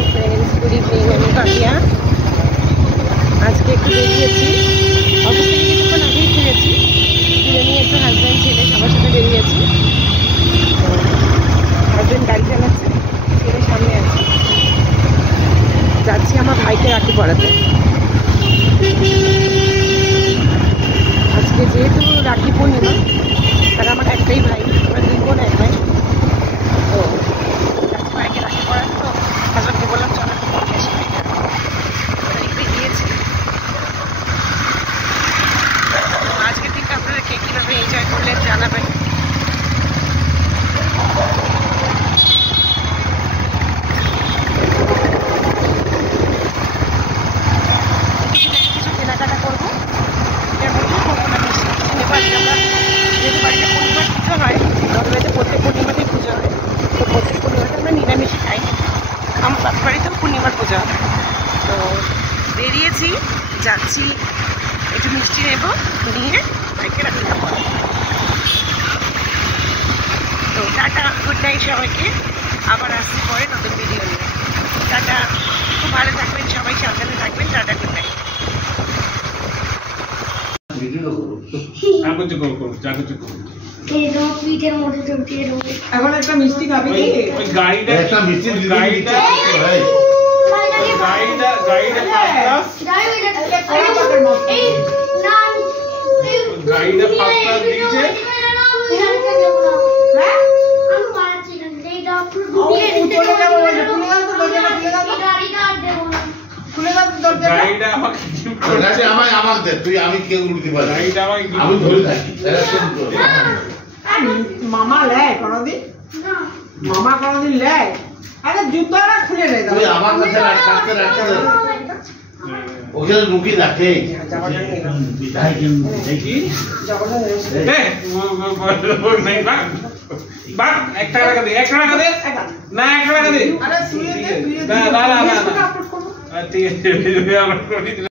Hello friends, good evening. আমি কাটিয়া আজকে একটু বেরিয়েছি, অফিস থেকে কিছুক্ষণ আগেই ফিরেছি। ফিরে নিয়ে একটু হাজব্যান্ড ছেলে সবার সাথে বেরিয়েছি। হাজব্যান্ড গাড়ি চালাচ্ছে, ছেলে সামনে আছে। যাচ্ছি আমার ভাইকে রাখি পড়াতে। আজকে যেহেতু রাখি পূর্ণিমা, আর আমার একটাই ভাই, আমার দুই বোন এক ভাই, তো যাচ্ছি ভাইকে রাখি পড়াতে। তো হাজব্যান্ডকে বললাম চলো একটু গিয়েছি। আজকের দিনটা আপনারা কে কীভাবে এনজয় করলেন জানাবেন। কিছু কেনাকাটা করবো, এর মধ্যে করবো না বেশি। বাড়িতে আমরা যেহেতু বাড়িতে পূর্ণিমার পুজো হয়, আমাদের বাড়িতে প্রত্যেক পূর্ণিমাতেই পুজো হয়, তো প্রত্যেক পূর্ণিমাতে আমরা নিরামিষই খাই। আমার বাপের বাড়িতেও পূর্ণিমার পুজো হয়। তো বেরিয়েছি, যাচ্ছি, একটু মিষ্টি নেব, নিয়ে বাইকে রাখি পড়া। তো টাটা, গুড নাইট সবাইকে। আবার আসতে পরে নতুন ভিডিও নিয়ে। টাটা, খুব ভালো থাকবেন সবাই, সাবধানে থাকবেন। Tata, good night. এখন একটা মিষ্টি খাবি কি? ওই গাড়িটা একটা মিষ্টি গাড়িটা দিয়েছে। গাড়িটা আমাকে তুই আমি কেউ উঠতে পারি গাড়িটা আমাকে আমি ধরে থাকি মামা লেয় কোনদিন? মামা কোনদিন লেয়? আরে জুতোটা খুলে নেই। তুই আমার কাছে রাখতে রাখতে ওখানে লুকিয়ে রাখে একটা টাকা দে, একটা টাকা দে না, একটা টাকা দে। আরে শুয়ে দে, না না না না ঠিক আছে।